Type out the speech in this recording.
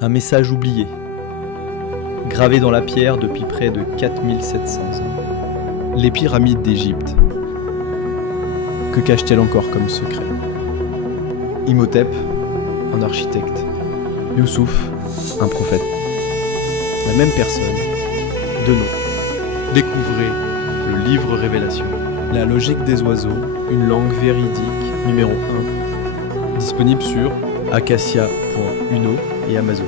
Un message oublié, gravé dans la pierre depuis près de 4700 ans. Les pyramides d'Égypte. Que cachent-elles encore comme secret? Imhotep, un architecte. Youssouf, un prophète. La même personne, deux noms. Découvrez le livre Révélation. La logique des oiseaux, une langue véridique, numéro 1. Disponible sur acacia.uno et Amazon.